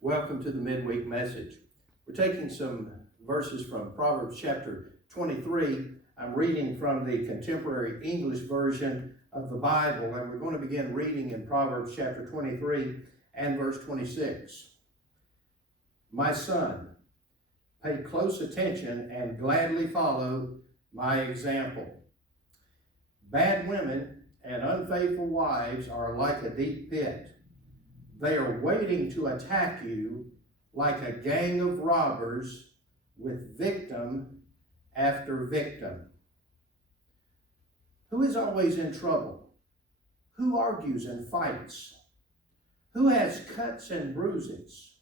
Welcome to the Midweek message. We're taking some verses from Proverbs chapter 23. I'm reading from the contemporary English version of the Bible, and we're going to begin reading in Proverbs chapter 23 and verse 26. My son, pay close attention and gladly follow my example. Bad women and unfaithful wives are like a deep pit. They are waiting to attack you like a gang of robbers with victim after victim. Who is always in trouble? Who argues and fights? Who has cuts and bruises?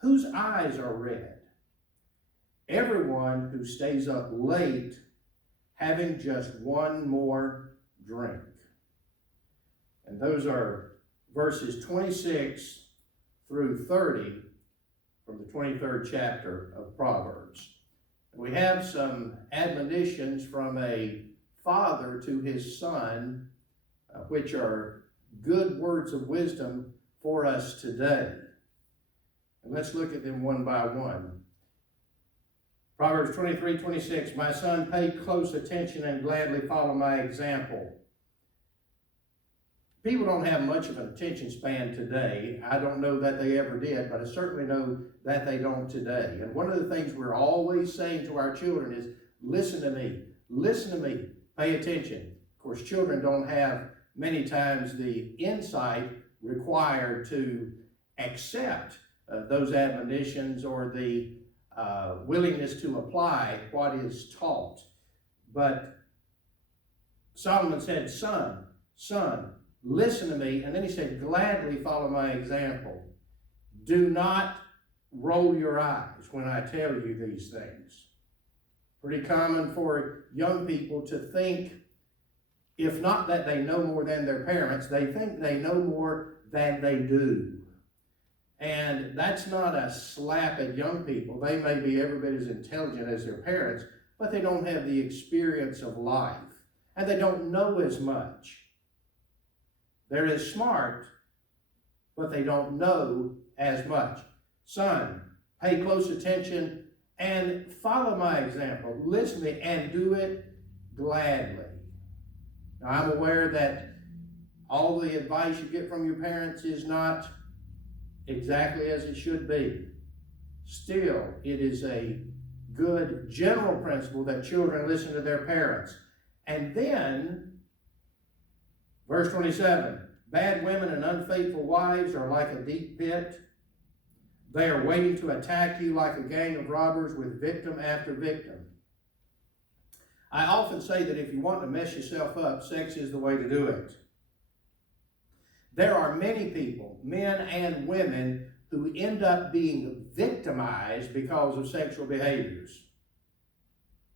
Whose eyes are red? Everyone who stays up late having just one more drink. And those are verses 26 through 30 from the 23rd chapter of Proverbs. We have some admonitions from a father to his son, which are good words of wisdom for us today. And let's look at them one by one. Proverbs 23:26, my son, pay close attention and gladly follow my example. People don't have much of an attention span today. I don't know that they ever did, but I certainly know that they don't today. And one of the things we're always saying to our children is, listen to me, pay attention. Of course, children don't have many times the insight required to accept those admonitions or the willingness to apply what is taught. But Solomon said, son, listen to me. And then he said, gladly follow my example. Do not roll your eyes when I tell you these things. Pretty common for young people to think, if not that they know more than their parents, they think they know more than they do. And that's not a slap at young people. They may be every bit as intelligent as their parents, but they don't have the experience of life. And they don't know as much. They're as smart, but they don't know as much. Son, pay close attention and follow my example. Listen to me and do it gladly. Now, I'm aware that all the advice you get from your parents is not exactly as it should be. Still, it is a good general principle that children listen to their parents. And then, verse 27, bad women and unfaithful wives are like a deep pit. They are waiting to attack you like a gang of robbers with victim after victim. I often say that if you want to mess yourself up, sex is the way to do it. There are many people, men and women, who end up being victimized because of sexual behaviors.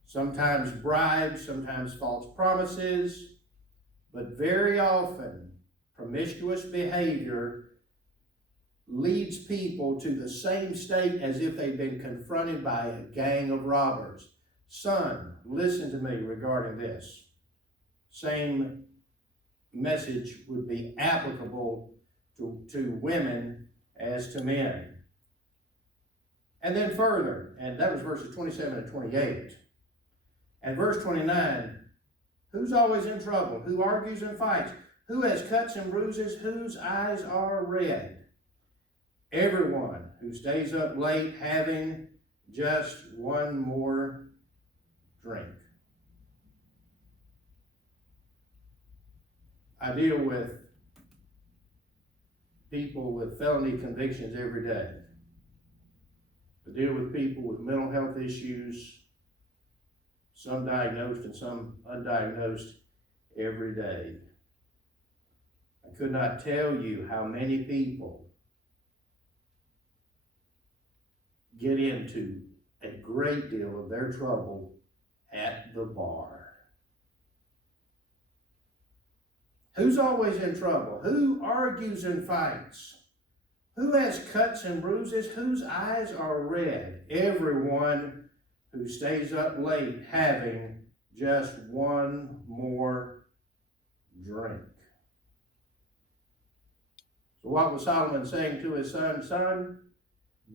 Sometimes bribes, sometimes false promises, but very often, promiscuous behavior leads people to the same state as if they've been confronted by a gang of robbers. Son, listen to me regarding this. Same message would be applicable to women as to men. And then further, and that was verses 27 and 28. And verse 29, who's always in trouble? Who argues and fights? Who has cuts and bruises? Whose eyes are red? Everyone who stays up late having just one more drink. I deal with people with felony convictions every day. I deal with people with mental health issues, some diagnosed and some undiagnosed, every day. I could not tell you how many people get into a great deal of their trouble at the bar. Who's always in trouble? Who argues and fights? Who has cuts and bruises? Whose eyes are red? Everyone who stays up late having just one more drink. So what was Solomon saying to his son? Son,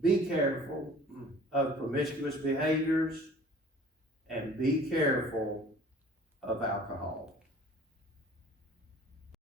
be careful of promiscuous behaviors and be careful of alcohol.